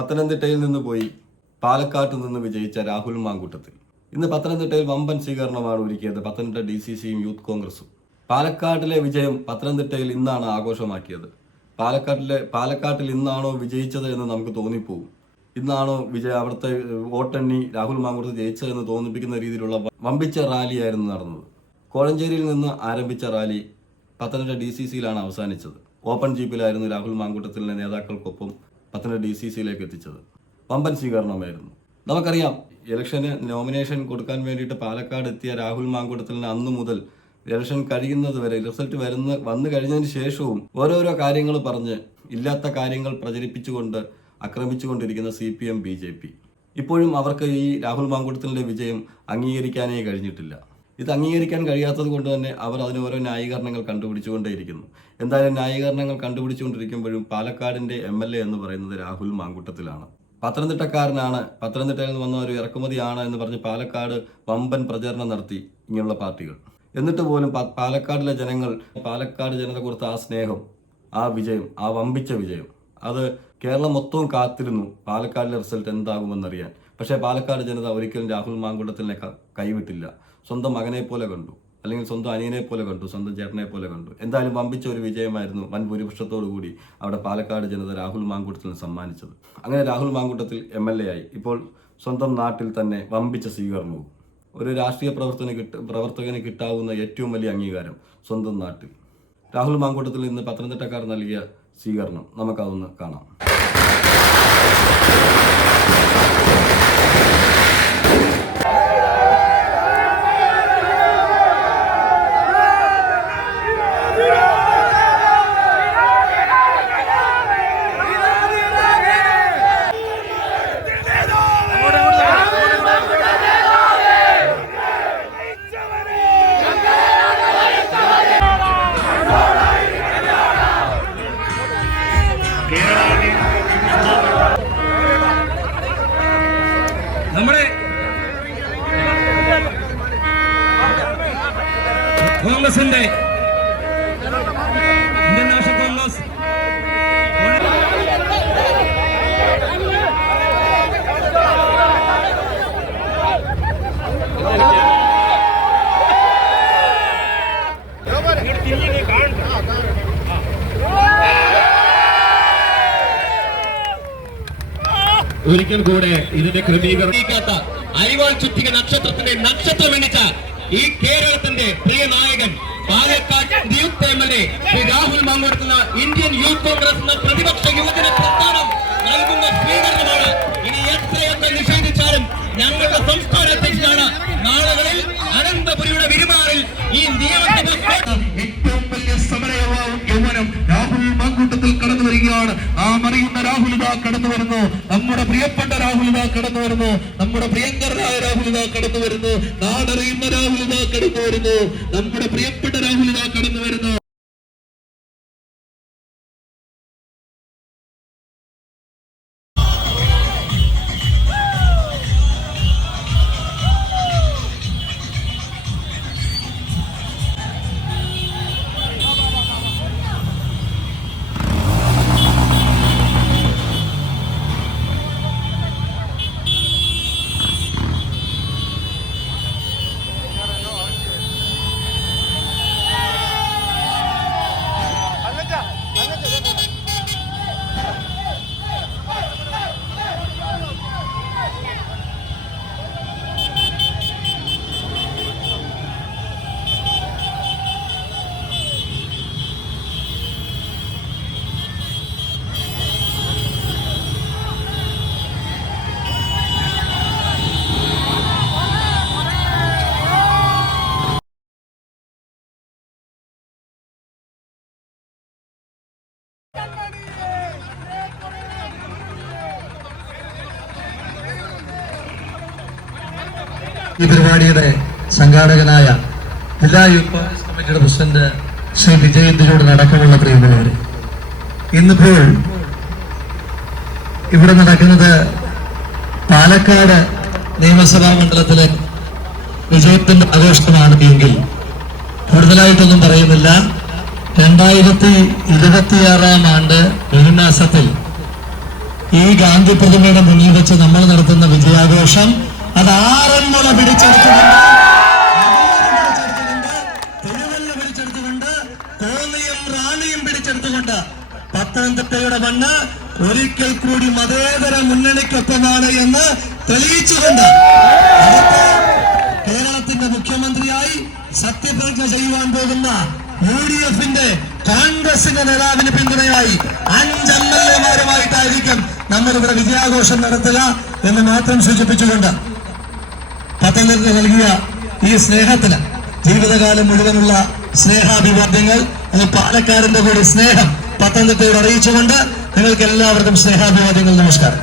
പത്തനംതിട്ടയിൽ നിന്ന് പോയി പാലക്കാട്ട് നിന്ന് വിജയിച്ച രാഹുൽ മാങ്കൂട്ടത്തിൽ. ഇന്ന് പത്തനംതിട്ടയിൽ വമ്പൻ സ്വീകരണമാണ് ഒരുക്കിയത് പത്തനംതിട്ട ഡി സി സിയും യൂത്ത് കോൺഗ്രസും. പാലക്കാട്ടിലെ വിജയം പത്തനംതിട്ടയിൽ ഇന്നാണ് ആഘോഷമാക്കിയത്. പാലക്കാട്ടിലെ പാലക്കാട്ടിൽ ഇന്നാണോ വിജയിച്ചത് എന്ന് നമുക്ക് തോന്നിപ്പോവും. ഇന്നാണോ വിജയ അവിടുത്തെ വോട്ടെണ്ണി രാഹുൽ മാങ്കൂട്ടത്തിൽ ജയിച്ചതെന്ന് തോന്നിപ്പിക്കുന്ന രീതിയിലുള്ള വമ്പിച്ച റാലിയായിരുന്നു നടന്നത്. കോഴഞ്ചേരിയിൽ നിന്ന് ആരംഭിച്ച റാലി പത്തനംതിട്ട ഡി സി സിയിലാണ് അവസാനിച്ചത്. ഓപ്പൺ ജീപ്പിലായിരുന്നു രാഹുൽ മാങ്കൂട്ടത്തിലെ നേതാക്കൾക്കൊപ്പം പത്തനംതിട്ട ഡി സി സിയിലേക്ക് എത്തിച്ചത്. പമ്പൻ സ്വീകരണമായിരുന്നു. നമുക്കറിയാം ഇലക്ഷന് നോമിനേഷൻ കൊടുക്കാൻ വേണ്ടിയിട്ട് പാലക്കാട് എത്തിയ രാഹുൽ മാങ്കൂട്ടത്തിലിന് അന്ന് മുതൽ ഇലക്ഷൻ കഴിയുന്നത് വരെ റിസൾട്ട് വരുന്ന വന്നു കഴിഞ്ഞതിന് ശേഷവും ഓരോരോ കാര്യങ്ങൾ പറഞ്ഞ് ഇല്ലാത്ത കാര്യങ്ങൾ പ്രചരിപ്പിച്ചുകൊണ്ട് ആക്രമിച്ചുകൊണ്ടിരിക്കുന്ന C P M B J P. ഇപ്പോഴും അവർക്ക് ഈ രാഹുൽ മാങ്കൂട്ടത്തിലിന്റെ വിജയം അംഗീകരിക്കാനേ കഴിഞ്ഞിട്ടില്ല. ഇത് അംഗീകരിക്കാൻ കഴിയാത്തത് കൊണ്ട് തന്നെ അവർ അതിന് ഓരോ ന്യായീകരണങ്ങൾ കണ്ടുപിടിച്ചുകൊണ്ടേയിരിക്കുന്നു. എന്തായാലും ന്യായീകരണങ്ങൾ കണ്ടുപിടിച്ചുകൊണ്ടിരിക്കുമ്പോഴും പാലക്കാടിന്റെ എം എൽ എ എന്ന് പറയുന്നത് രാഹുൽ മാങ്കുട്ടത്തിലാണ്. പത്തനംതിട്ടക്കാരനാണ്. പത്തനംതിട്ടയിൽ നിന്ന് വന്ന ഒരു ഇറക്കുമതിയാണ് എന്ന് പറഞ്ഞ് പാലക്കാട് വമ്പൻ പ്രചരണം നടത്തി ഇങ്ങനെയുള്ള പാർട്ടികൾ. എന്നിട്ട് പോലും പാലക്കാടിലെ ജനങ്ങൾ പാലക്കാട് ജനത കൊടുത്ത ആ സ്നേഹം ആ വിജയം ആ വമ്പിച്ച വിജയം അത് കേരളം മൊത്തവും കാത്തിരുന്നു പാലക്കാടിലെ റിസൾട്ട് എന്താകുമെന്നറിയാൻ. പക്ഷേ പാലക്കാട് ജനത ഒരിക്കലും രാഹുൽ മാങ്കുട്ടത്തിനെ കൈവിട്ടില്ല. സ്വന്തം മകനെ പോലെ കണ്ടു. അല്ലെങ്കിൽ സ്വന്തം അനിയനെ പോലെ കണ്ടു സ്വന്തം ചേട്ടനെ പോലെ കണ്ടു. എന്തായാലും വമ്പിച്ച ഒരു വിജയമായിരുന്നു വൻ ഭൂരിപക്ഷത്തോടു കൂടി അവിടെ പാലക്കാട് ജനത രാഹുൽ മാങ്കൂട്ടത്തിന് സമ്മാനിച്ചത്. അങ്ങനെ Rahul Mankoottathil M L A ആയി. ഇപ്പോൾ സ്വന്തം നാട്ടിൽ തന്നെ വമ്പിച്ച സ്വീകരണവും. ഒരു രാഷ്ട്രീയ പ്രവർത്തന കിട്ട പ്രവർത്തകന് കിട്ടാവുന്ന ഏറ്റവും വലിയ അംഗീകാരം സ്വന്തം നാട്ടിൽ. രാഹുൽ മാങ്കൂട്ടത്തിൽ നിന്ന് പത്തനംതിട്ടക്കാർ നൽകിയ സ്വീകരണം നമുക്കതൊന്ന് കാണാം. കോൺഗ്രസിന്റെ ഇന്ത്യൻ നാഷണൽ കോൺഗ്രസ്. ഒരിക്കൽ കൂടെ ഇതിന്റെ ക്രമീകരണം അരിവാൾ ചുറ്റിക നക്ഷത്രത്തിന്റെ നക്ഷത്രം എണ്ണിച്ച ഈ കേരളത്തിന്റെ പ്രിയ നായകൻ Palakkad youth M L A Shri Rahul മാങ്ങോടുക്കുന്ന Indian youth Congress എന്ന പ്രതിപക്ഷ യുവജന പ്രസ്ഥാനം നൽകുന്ന സ്വീകരണമാണ്. ഇനി എത്രയൊക്കെ നിഷേധിച്ചാലും ഞങ്ങളുടെ സംസ്ഥാന അധ്യക്ഷനാണ് നാളുകളിൽ അനന്തപുരിയുടെ വിരുമാറിൽ ഈ നിയമസഭ ഏറ്റവും വലിയ സമര യൗവനം രാഹുൽ മാങ്കൂട്ടത്തിൽ കടന്നു വരികയാണ് ആ ഇതാ കടന്നു വരുന്നു. നമ്മുടെ പ്രിയപ്പെട്ട രാഹുൽ ഇതാ കടന്നു വരുന്നു. നമ്മുടെ പ്രിയങ്കരനായ രാഹുൽ ഇതാ കടന്നു വരുന്നു. നാടറിയുന്ന രാഹുൽ ഇതാ കടന്നു വരുന്നു. നമ്മുടെ പ്രിയപ്പെട്ട രാഹുൽ ഇതാ കടന്നു വരുന്നു. ഈ പരിപാടിയുടെ സംഘാടകനായ ജില്ലാ യൂത്ത് കോൺഗ്രസ് കമ്മിറ്റിയുടെ പ്രസിഡന്റ് ശ്രീ വിജയന്തിനോട് അടക്കമുള്ള പ്രിയമുള്ളവരെ ഇന്നിപ്പോൾ ഇവിടെ നടക്കുന്നത് പാലക്കാട് നിയമസഭാ മണ്ഡലത്തിലെ വിജയത്തിന്റെ ആഘോഷമാണ് എങ്കിൽ കൂടുതലായിട്ടൊന്നും പറയുന്നില്ല. രണ്ടായിരത്തി ഇരുപത്തിയാറാം ആണ്ട് മെയ് മാസത്തിൽ ഈ ഗാന്ധി പ്രതിമയുടെ മുന്നിൽ വെച്ച് നമ്മൾ നടത്തുന്ന വിജയാഘോഷം അത് ആറന്മുള പിടിച്ചെടുത്തുകൊണ്ട് പിടിച്ചെടുത്തുകൊണ്ട്, തിരുവല്ല പിടിച്ചെടുത്തുകൊണ്ട് കോന്നിയും റാണിയും പിടിച്ചെടുത്തുകൊണ്ട് പത്തനംതിട്ടയുടെ മണ്ണ് ഒരിക്കൽ കൂടി മതേതര മുന്നണിക്കൊപ്പമാണ് എന്ന് തെളിയിച്ചുകൊണ്ട് കേരളത്തിന്റെ മുഖ്യമന്ത്രിയായി സത്യപ്രതിജ്ഞ ചെയ്യുവാൻ പോകുന്ന യു ഡി എഫിന്റെ കോൺഗ്രസിന്റെ നേതാവിന് പിന്തുണയായി അഞ്ച് എം എൽ എമാരുമായിട്ടായിരിക്കും നമ്മളിവിടെ വിജയാഘോഷം നടത്തുക എന്ന് മാത്രം സൂചിപ്പിച്ചുകൊണ്ട് പത്തനംതിട്ട നൽകിയ ഈ സ്നേഹത്തിന് ജീവിതകാലം മുഴുവനുള്ള സ്നേഹാഭിവാദ്യങ്ങൾ പാലക്കാരന്റെ കൂടി സ്നേഹം പത്തനംതിട്ടയോട് അറിയിച്ചുകൊണ്ട് നിങ്ങൾക്ക് എല്ലാവർക്കും സ്നേഹാഭിവാദ്യങ്ങൾ നമസ്കാരം.